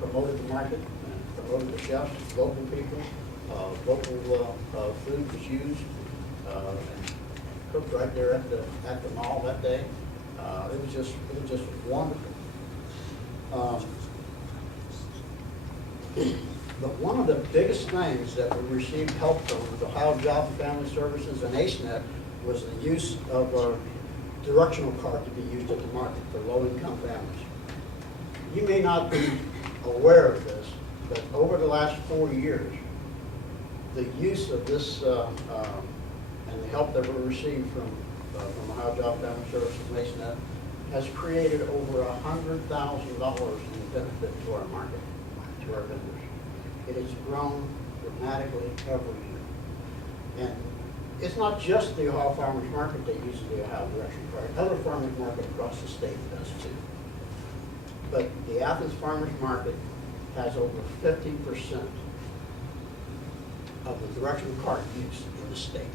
Promoted the market and promoted the chefs, local people, local food was used and cooked right there at the mall that day. It was just wonderful. But one of the biggest things that we received help from with Ohio Job and Family Services and ACENet was the use of a directional card to be used at the market for low-income families. You may not be aware of this, but over the last 4 years, the use of this and the help that we received from Ohio Job Family Services and ACENet has created over $100,000 in benefit to our market, to our vendors. It has grown dramatically every year. And it's not just the Ohio Farmers Market that uses the Ohio Direction Card. Other farmers market across the state does too. But the Athens Farmers Market has over 50% of the directional card use in the state.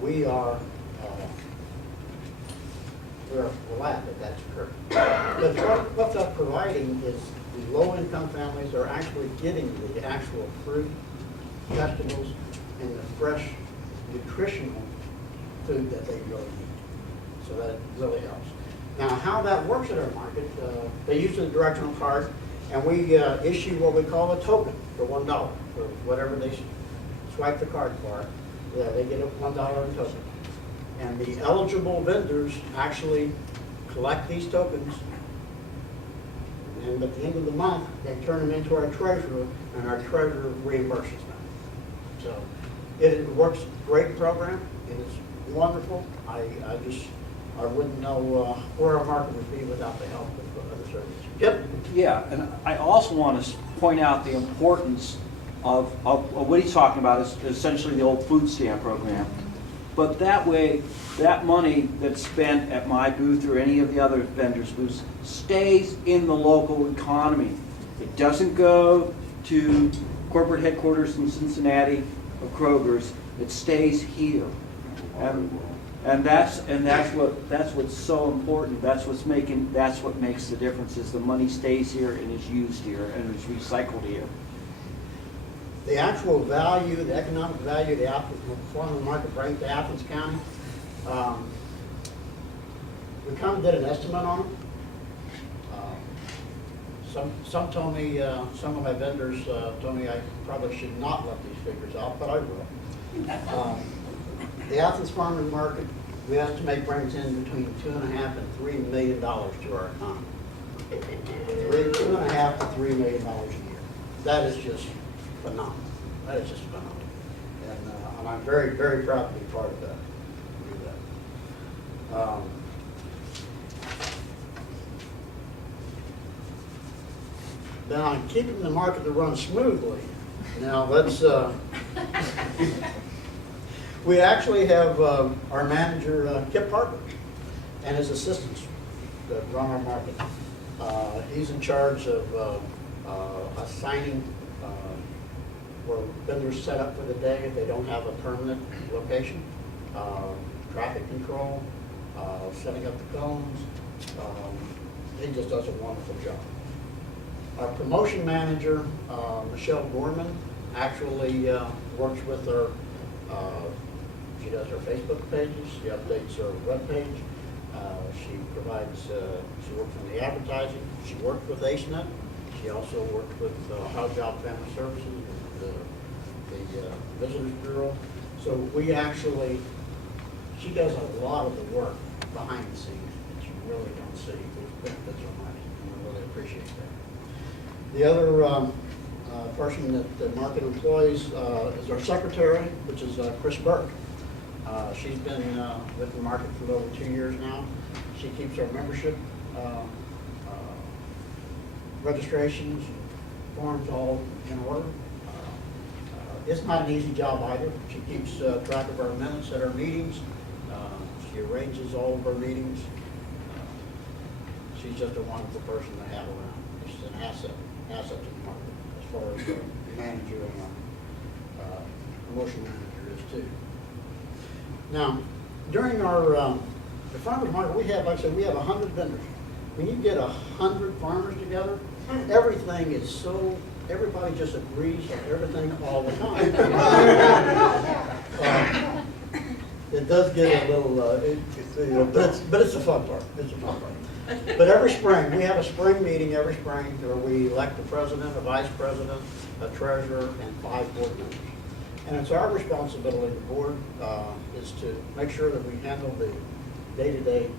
We're glad that that's occurred. But what that's providing is the low-income families are actually getting the actual fruit, vegetables, and the fresh, nutritional food that they really need. So that really helps. Now, how that works at our market, they use the directional card, and we issue what we call a token for $1 for whatever they swipe the card for. Yeah, they get a $1 in token. And the eligible vendors actually collect these tokens, and at the end of the month, they turn them into our treasurer, and our treasurer reimburses them. So it works, great program. It is wonderful. I wouldn't know where our market would be without the help of other services. Yep. Yeah, and I also want to point out the importance of what he's talking about is essentially the old food stamp program. But that way, that money that's spent at my booth or any of the other vendors' booths stays in the local economy. It doesn't go to corporate headquarters in Cincinnati or Kroger's. It stays here. And that's what's so important. That's what makes the difference is the money stays here and is used here and is recycled here. The actual value, the economic value of the farm market right to Athens County, we kind of did an estimate on it. Some told me, some of my vendors told me I probably should not let these figures out, but I will. The Athens Farmers Market, we estimate, brings in between $2.5 and $3 million to our economy. $2.5 to $3 million a year. That is just phenomenal. That is just phenomenal. And I'm very, very proud to be part of that. Do that. Then on keeping the market to run smoothly. Now let's. We actually have our manager, Kip Harper, and his assistants that run our market. He's in charge of assigning where vendors set up for the day if they don't have a permanent location, traffic control, setting up the cones. He just does a wonderful job. Our promotion manager, Michelle Gorman, actually works with our she does her Facebook pages, she updates her webpage, she works on the advertising, she worked with ACENet, she also worked with Ohio Job Family Services, the Visitors Bureau. So she does a lot of the work behind the scenes that you really don't see. Those benefits are nice, and we really appreciate that. The other person that the market employs is our secretary, which is Chris Burke. She's been with the market for over 2 years now. She keeps our membership registrations, forms all in order. It's not an easy job either. She keeps track of our minutes at our meetings. She arranges all of our meetings. She's just a wonderful person to have around. She's an asset to the market as far as the manager and promotion manager is too. Now, during our the farmers market, we have, like I said, we have 100 vendors. when you get 100 farmers together, everything is so, everybody just agrees on everything all the time. It does get a little, you know, but it's a fun part. It's a fun part. But every spring, we have a spring meeting every spring where we elect a president, a vice president, a treasurer, and 5 board members. And it's our responsibility, the board, is to make sure that we handle the day-to-day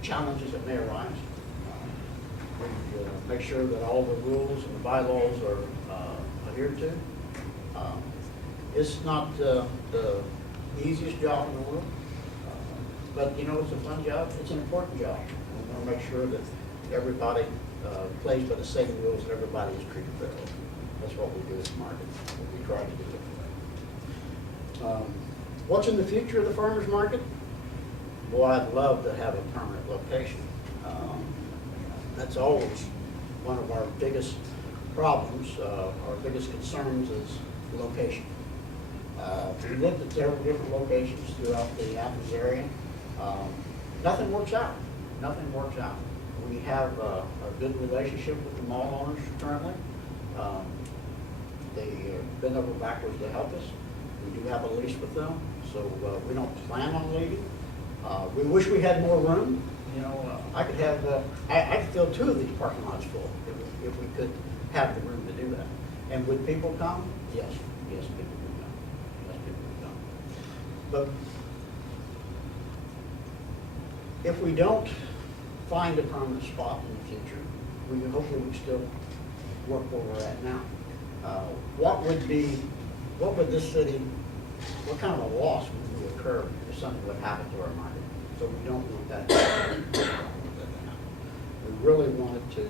challenges that may arise. We make sure that all the rules and the bylaws are adhered to. It's not the easiest job in the world, but you know, it's a fun job. It's an important job. We want to make sure that everybody plays by the same rules and everybody is treated fairly. That's what we do as market. We try to do it. What's in the future of the farmers market? Boy, I'd love to have a permanent location. That's always one of our biggest problems. Our biggest concerns is location. We looked at several different locations throughout the Athens area. Nothing works out. Nothing works out. We have a good relationship with the mall owners currently. They bend over backwards to help us. We do have a lease with them, so we don't plan on leaving. We wish we had more room. You know, I could have, I could fill 2 of these parking lots full if we could have the room to do that. And would people come? Yes, yes, people would come. Yes, people would come. But if we don't find a permanent spot in the future, we hopefully we still work where we're at now. What would this city, what kind of a loss would occur if something would happen to our market? So we don't want that to happen. We really want it to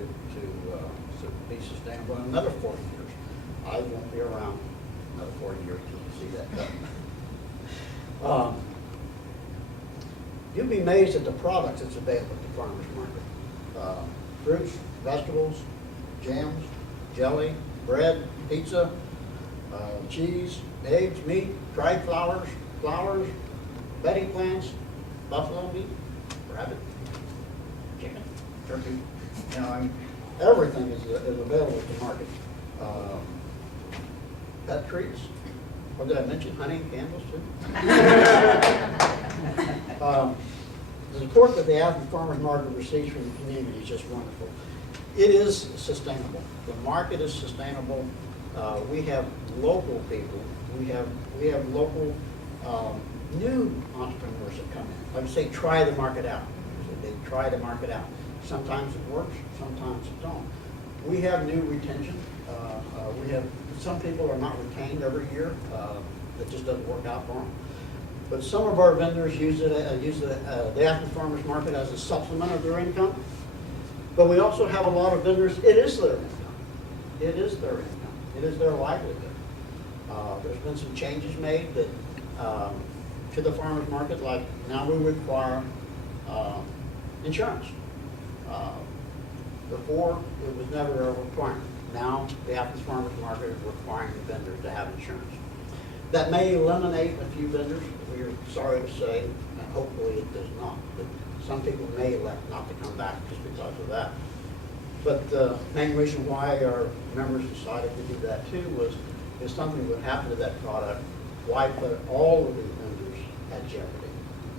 be sustainable in another 40 years. I won't be around another 40 years to see that done. You'll be amazed at the products that's available at the farmers market. Fruits, vegetables, jams, jelly, bread, pizza, cheese, eggs, meat, dried flowers, bedding plants, buffalo meat, rabbit, chicken, turkey. You know, I mean, everything is available at the market. Pet treats. What did I mention? Honey, candles too. The support that the Athens Farmers Market receives from the community is just wonderful. It is sustainable. The market is sustainable. We have local people. We have local new entrepreneurs that come in. Like I say, try the market out. They try the market out. Sometimes it works, sometimes it don't. We have new retention. We have some people are not retained every year. That just doesn't work out for them. But some of our vendors use the Athens Farmers Market as a supplement of their income. But we also have a lot of vendors, it is their income. It is their income. It is their livelihood. There's been some changes made that to the farmers market, like now we require insurance. Before, it was never a requirement. Now, the Athens Farmers Market is requiring the vendors to have insurance. That may eliminate a few vendors, we are sorry to say, and hopefully it does not. But some people may elect not to come back just because of that. But the main reason why our members decided to do that too was if something would happen to that product, why put all of these vendors at jeopardy?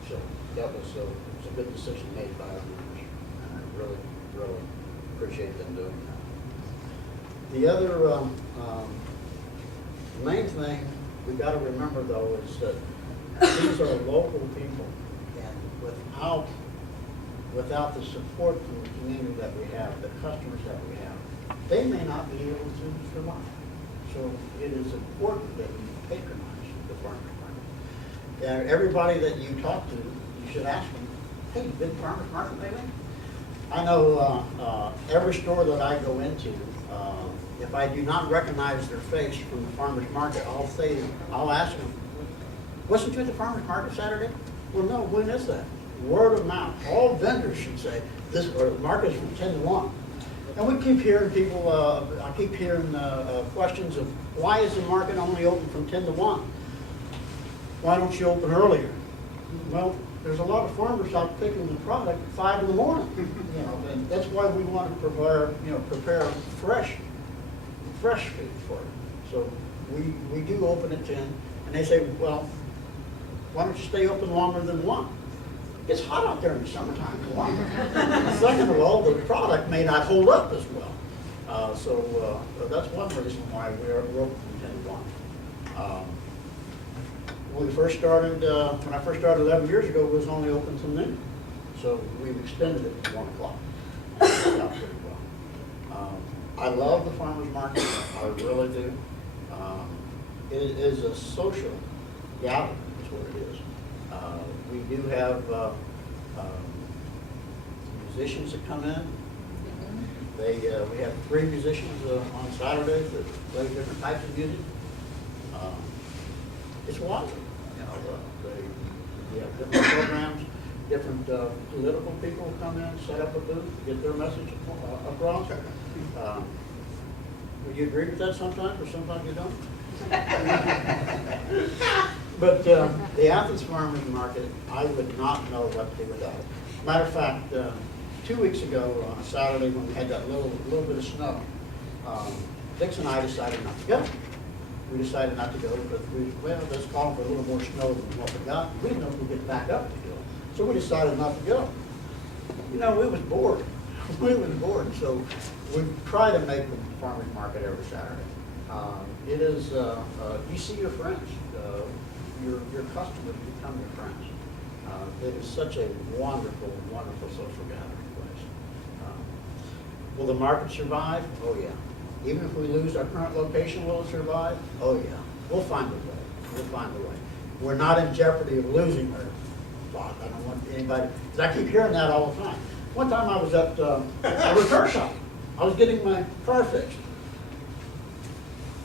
So that was a good decision made by our members, and I really, really appreciate them doing that. The other main thing we got to remember though is that these are local people, and without the support from the community that we have, the customers that we have, they may not be able to survive. So it is important that you patronize the farmers market. And everybody that you talk to, you should ask them, hey, you been to farmers market lately? I know every store that I go into, if I do not recognize their face from the farmer's market, I'll ask them, wasn't you at the farmer's market Saturday? Well, no, when is that? Word of mouth. All vendors should say, this or the market is from 10 to 1. And we keep hearing people, I keep hearing questions of, why is the market only open from 10 to 1? Why don't you open earlier? Well, there's a lot of farmers out picking the product at 5 in the morning, you know, and that's why we want to prepare fresh food for it. So we do open at 10, and they say, well, why don't you stay open longer than 1? It's hot out there in the summertime. Second of all, the product may not hold up as well. So that's one reason why we're open from 10 to 1. When I first started 11 years ago, it was only open till noon. So we've extended it to 1 o'clock. It's worked out pretty well. I love the farmers market. I really do. It is a social gathering, is what it is. We do have musicians that come in. We have 3 musicians on Saturdays that play different types of music. It's wonderful. You know, we have different programs, different political people come in, set up a booth, get their message across. Would you agree with that sometimes, or sometimes you don't? But the Athens Farmers Market, I would not know what to do without it. Matter of fact, 2 weeks ago on a Saturday when we had that little bit of snow, Dix and I decided not to go. We decided not to go because let's call for a little more snow than what we got. We didn't know if we'd get back up to go. So we decided not to go. You know, we was bored. We was bored. So we try to make the farmers market every Saturday. It is, you see your friends. Your customers become your friends. It is such a wonderful, wonderful social gathering place. Will the market survive? Oh yeah. Even if we lose our current location, will it survive? Oh yeah. We'll find a way. We'll find a way. We're not in jeopardy of losing our spot. I don't want anybody, because I keep hearing that all the time. One time I was at a repair shop. I was getting my car fixed.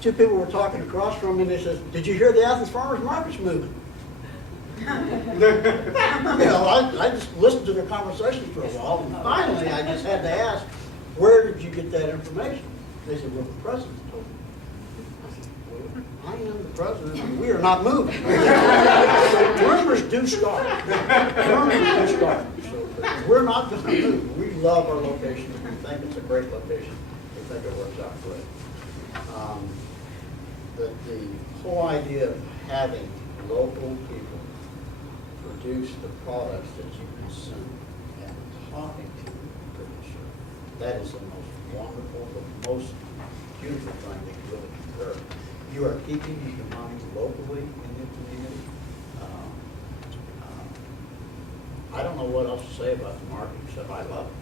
2 people were talking across from me, and they said, "Did you hear the Athens Farmers Market's moving?" You know, I just listened to their conversation for a while, and finally I just had to ask, "Where did you get that information?" They said, "Well, the president told me." I said, "Well, I am the president, and we are not moving." So rumors do start. Rumors do start. So we're not going to move. We love our location. We think it's a great location. We think it works out great. The whole idea of having local people produce the products that you consume and talking to the producer, that is the most wonderful, the most beautiful thing that can really occur. You are keeping your money locally in the community. I don't know what else to say about the market except I love it.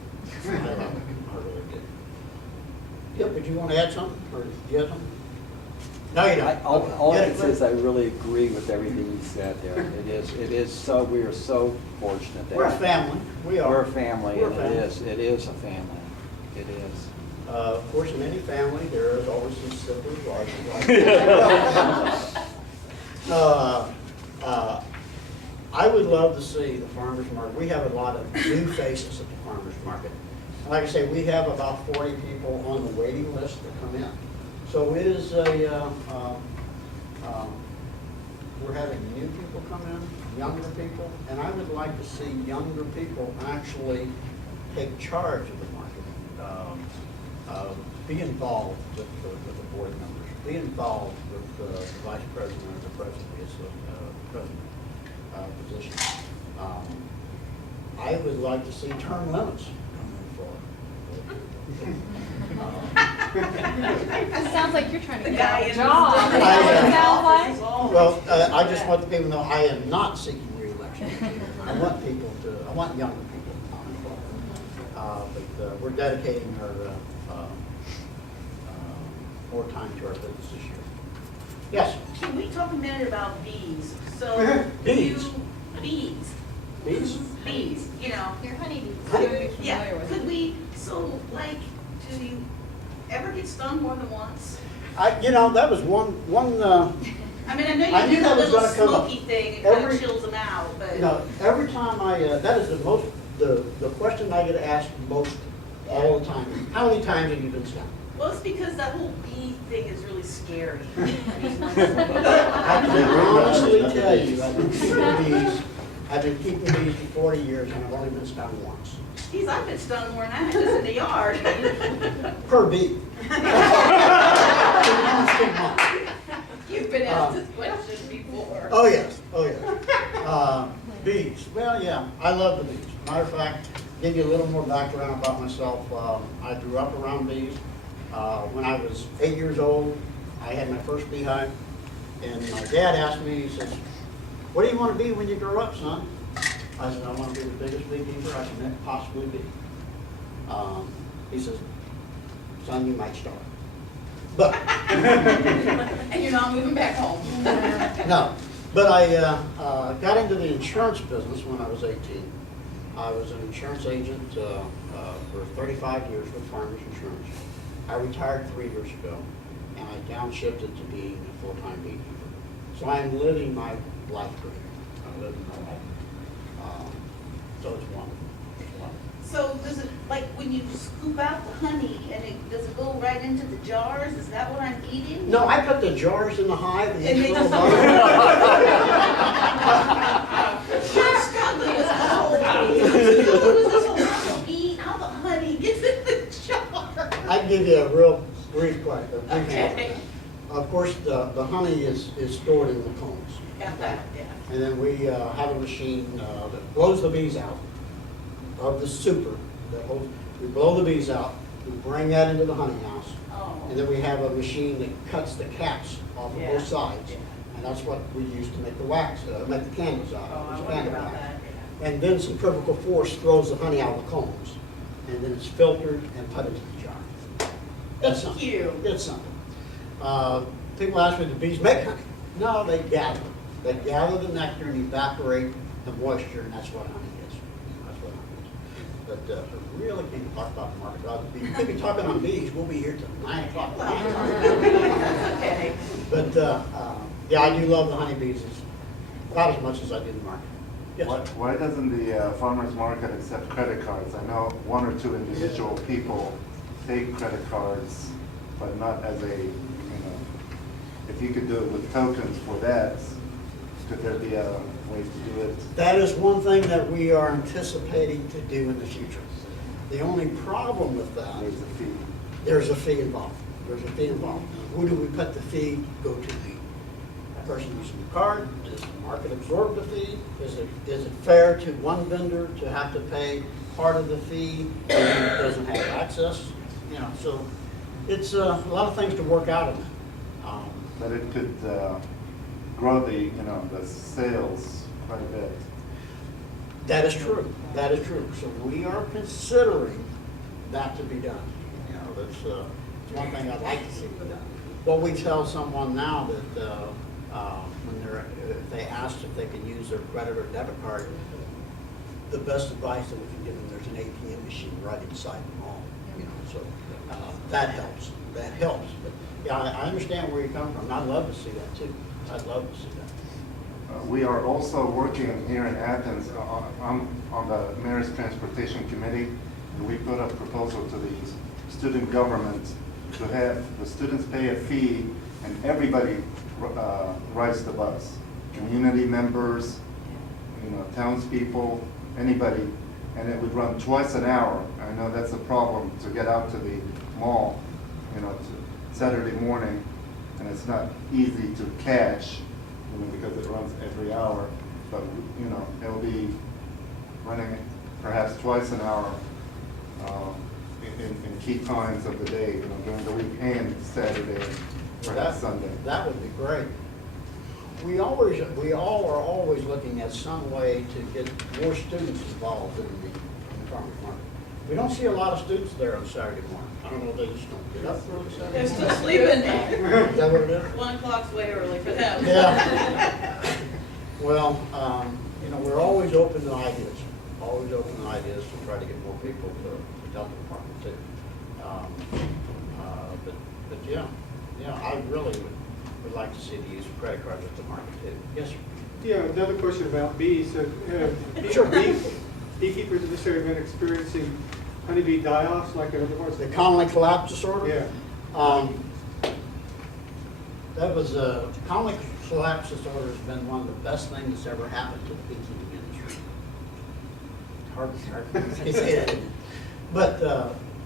I love it. I really do. Yep, but you want to add something, or do you have something? No, you don't. All I can say is I really agree with everything you said there. It is so, we are so fortunate that. We're a family. We are. We're a family, We're a and family. it is a family. It is. Of course, in any family, there is always some siblings, I would love to see the farmers market. We have a lot of new faces at the farmers market. Like I say, we have about 40 people on the waiting list that come in. So it is we're having new people come in, younger people, and I would like to see younger people actually take charge of the market, be involved with the board members, be involved with the vice president or the president position. I would like to see term limits come in for. It sounds like you're trying to The get guy a in job. the- Is that what it sounds like? Well, I just want the people to know I am not seeking re-election. I want younger people on the board. But we're dedicating more time to our business this year. Yes? Can we talk a minute about bees? So Bees? Bees. Bees? Bees, you know. You're honeybees. Yeah, could we, so like, do you ever get stung more than once? That was one. I mean, I know I you knew do that the was little gonna come up. smoky thing, it kind Every- of chills them out, but. Every time that is the question I get asked most all the time. How many times have you been stung? Well, it's because that whole bee thing is really scary. I can honestly tell you, I've been shooting bees. I've been keeping bees for 40 years and I've only been stung once. Geez, I've been stung more than that, just in the yard. Per bee. You've been asked this question before. Oh, yes, oh, yes. Bees, well, yeah, I love the bees. Matter of fact, give you a little more background about myself. I grew up around bees. When I was 8 years old, I had my first beehive. And my dad asked me, he says, "What do you want to be when you grow up, son?" I said, "I want to be the biggest beekeeper I can possibly be." He says, "Son, you might start." But, And you're not moving back home. no, but I got into the insurance business when I was 18. I was an insurance agent for 35 years with Farmers Insurance. I retired 3 years ago, and I downshifted to being a full-time beekeeper. So I'm living my life career. I'm living my life. So it's wonderful. It's wonderful. So does it, like, when you scoop out the honey, and does it go right into the jars? Is that what I'm eating? No, I put the jars in the hive and And each they little just- bottle. I'm struggling with this whole thing. How does this whole bee, how the honey gets in the jar? I can give you a real brief question. Okay. Of course, the honey is stored in the combs. Got that, yeah. And then we have a machine that blows the bees out of the super. We blow the bees out, we bring that into the honey house, Oh. and then we have a machine that cuts the caps off of Yeah. both sides. Yeah. And that's what we use to make the wax, make the candles out Oh, of. I It's wonder candle about wax. that, And then centrifugal force throws the honey out of the combs, and then it's filtered and put into the jar. That's Thank something. you. It's something. People ask me, do bees make honey? No, they gather. They gather the nectar and evaporate the moisture, and that's what honey is. That's what honey is. But we really can't talk about the market of the bees. We could be talking on bees. We'll be here till 9 o'clock. Okay. But, yeah, I do love the honeybees about as much as I do the market. Yes. Why doesn't the farmer's market accept credit cards? I know one or two individual people take credit cards, but not as a, if you could do it with tokens for that, could there be a way to do it? That is one thing that we are anticipating to do in the future. The only problem with that, There's a fee. there's a fee involved. There's a fee involved. Who do we put the fee go to? The person using the card? Does the market absorb the fee? Is it fair to one vendor to have to pay part of the fee and he doesn't have access? So it's a lot of things to work out of it. But it could grow the sales quite a bit. That is true. That is true. So we are considering that to be done. That's one thing I'd like to see done. What we tell someone now that if they ask if they can use their credit or debit card, the best advice that we can give them, there's an ATM machine right inside the mall. So that helps. That helps. But yeah, I understand where you're coming from. I'd love to see that too. I'd love to see that. We are also working here in Athens on the Mayor's Transportation Committee, and we put a proposal to the student government to have the students pay a fee and everybody rides the bus. Community members, townspeople, anybody, and it would run twice an hour. I know that's a problem to get out to the mall, Saturday morning, and it's not easy to catch, because it runs every hour. But it'll be running perhaps twice an hour in key times of the day, during the week and Saturday, perhaps Sunday. That would be great. We all are always looking at some way to get more students involved in the farmer's market. We don't see a lot of students there on Saturday morning. I don't know if they just don't get up early Saturday. They're still morning. sleeping. Is that what it is? 1 o'clock's way early for them. Yeah. Well, we're always open to ideas, to try to get more people to help the department too. But yeah, I really would like to see the use of credit cards at the market too. Yes, sir. Yeah, another question about bees. Sure. Beekeepers in this area have been experiencing honeybee die-offs like in other parts The of the Connolly collapse disorder? Yeah. That was Connolly collapse disorder has been one of the best things that's ever happened to the beekeeping industry. hard to say that. But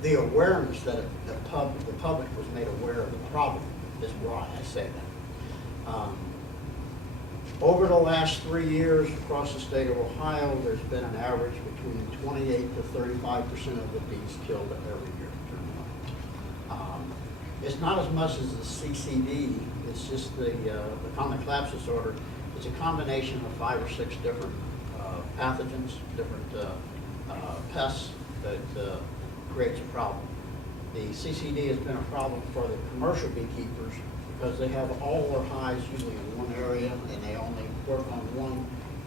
the awareness that the public was made aware of the problem is why I say that. Over the last 3 years across the state of Ohio, there's been an average between 28 to 35% of the bees killed every year. It's not as much as the CCD, it's just the common collapse disorder. It's a combination of 5 or 6 different pathogens, different pests that creates a problem. The CCD has been a problem for the commercial beekeepers because they have all their hives usually in one area and they only work on one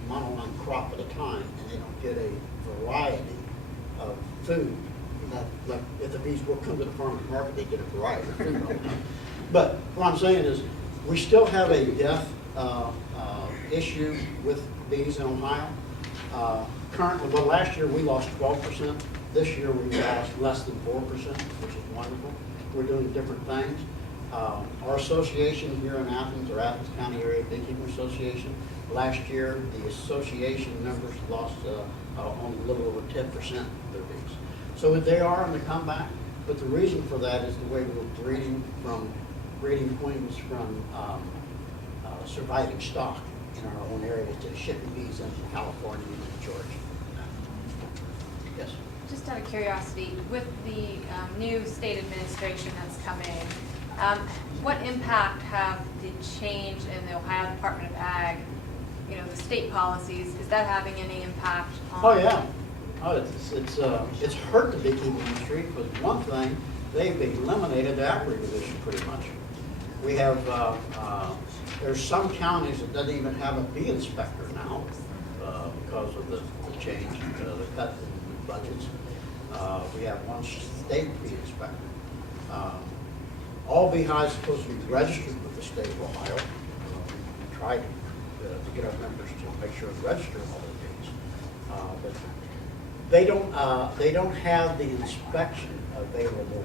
monoline crop at a time and they don't get a variety of food. Like if the bees will come to the farmer's market, they get a variety of food all the time. But what I'm saying is we still have a death issue with bees in Ohio. Currently, well, last year we lost 12%. This year we lost less than 4%, which is wonderful. We're doing different things. Our association here in Athens, or Athens County Area Beekeeping Association, last year the association members lost only a little over 10% of their bees. So they are on the comeback, but the reason for that is the way we're breeding queens from surviving stock in our own area to shipping bees into California and Georgia. Yes. Just out of curiosity, with the new state administration that's coming, what impact have the change in the Ohio Department of Ag, the state policies, is that having any impact on? Oh, yeah. Oh, it's hurt the beekeeping industry, because one thing, they've eliminated the agri-division pretty much. We have, there's some counties that doesn't even have a bee inspector now because of the change, the cut in budgets. We have one state bee inspector. All beehives are supposed to be registered with the state of Ohio. We tried to get our members to make sure to register all their bees. But they don't have the inspection available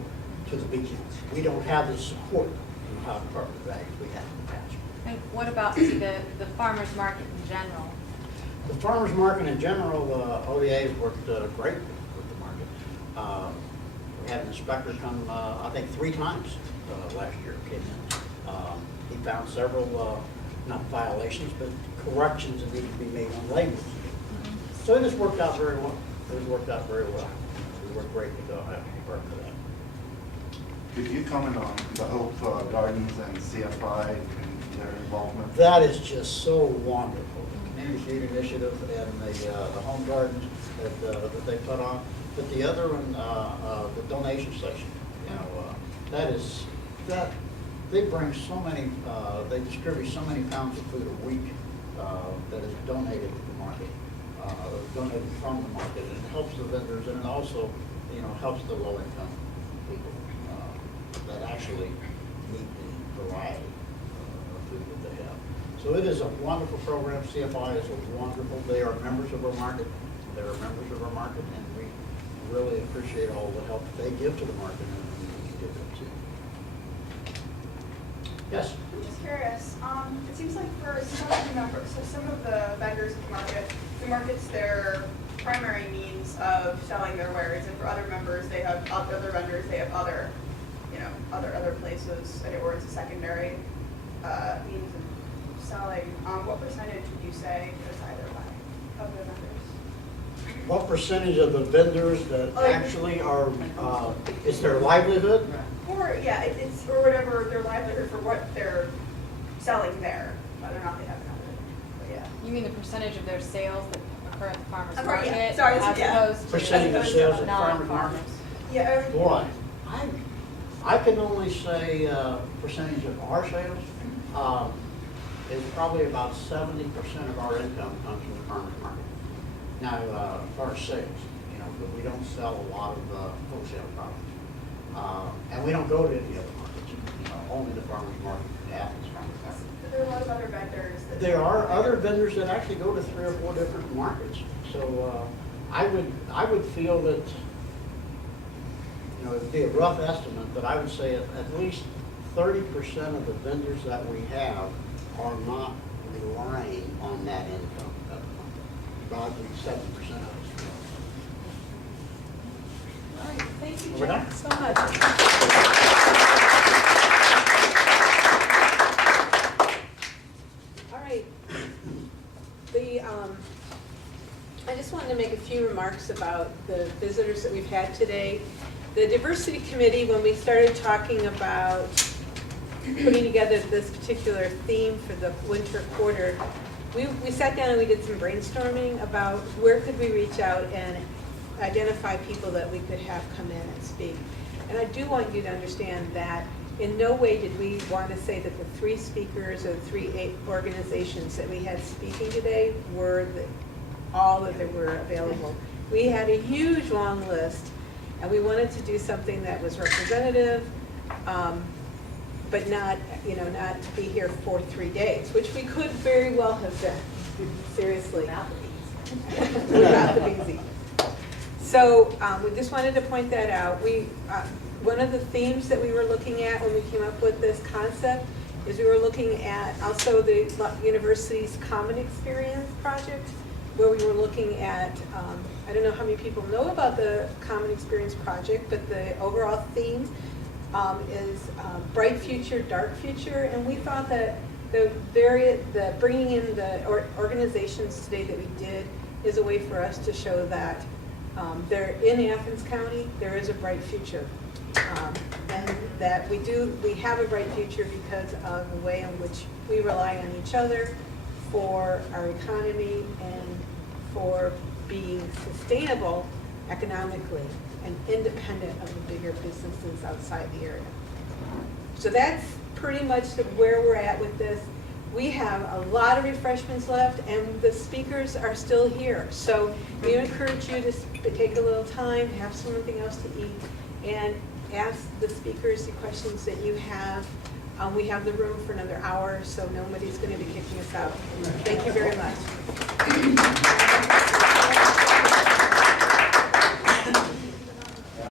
to the beekeepers. We don't have the support in the Ohio Department of Ag we had in the past. And what about the farmer's market in general? The farmer's market in general, OEA has worked great with the market. We had an inspector come, I think 3 times last year came in. He found several, not violations, but corrections that needed to be made on labels. So it has worked out very well. It has worked out very well. We worked great to go work for that. Could you comment on the Hope Gardens and CFI and their involvement? That is just so wonderful. The Community Food Initiative and the home gardens that they put on. But the other one, the donation station, that they bring so many, they distribute so many pounds of food a week that is donated to the market, donated from the market, and it helps the vendors, and it also, helps the low-income people that actually need the variety of food that they have. So it is a wonderful program. CFI is a wonderful. They are members of our market. They are members of our market, and we really appreciate all the help they give to the market, and we can give them too. Yes. I'm just curious, it seems like for some of the members, so some of the vendors at the market, the market's their primary means of selling their wares, and for other members, they have other vendors, they have other, other places, or it's a secondary means of selling. What percentage would you say is either way of the vendors? What percentage of the vendors that actually are, is their livelihood? Or, yeah, it's, or whatever their livelihood for what they're selling there, whether or not they have another, but yeah. You mean the percentage of their sales that occur at the farmer's I'm sorry, market? yeah. Sorry, as yeah. opposed to Percentage of sales at farmer's non-farmers? market? Yeah. Boy, I can only say percentage of our sales is probably about 70% of our income comes from the farmer's market. Now, as far as sales, but we don't sell a lot of wholesale products. And we don't go to any other markets, only the farmer's market, the Athens farmer's market. But there are a lot of other vendors that. There are other vendors that actually go to 3 or 4 different markets. So I would feel that, it'd be a rough estimate, but I would say at least 30% of the vendors that we have are not relying on that income. Probably 7% of us. All right, thank you, We're done? Jack, so much. All right. I just wanted to make a few remarks about the visitors that we've had today. The diversity committee, when we started talking about putting together this particular theme for the winter quarter, we sat down and we did some brainstorming about where could we reach out and identify people that we could have come in and speak. And I do want you to understand that in no way did we want to say that the 3 speakers or the 3 organizations that we had speaking today were all that they were available. We had a huge long list, and we wanted to do something that was representative, but not, not to be here for 3 days, which we could very well have done, seriously. Without the bees. So we just wanted to point that out. One of the themes that we were looking at when we came up with this concept is we were looking at also the university's Common Experience project, where we were looking at, I don't know how many people know about the Common Experience project, but the overall theme is bright future, dark future, and we thought that the bringing in the organizations today that we did is a way for us to show that there in Athens County there is a bright future, and that we have a bright future because of the way in which we rely on each other for our economy and for being sustainable economically and independent of the bigger businesses outside the area. So that's pretty much where we're at with this. We have a lot of refreshments left, and the speakers are still here. So we encourage you to take a little time, have something else to eat, and ask the speakers the questions that you have. We have the room for another hour, so nobody's going to be kicking us out. Thank you very much.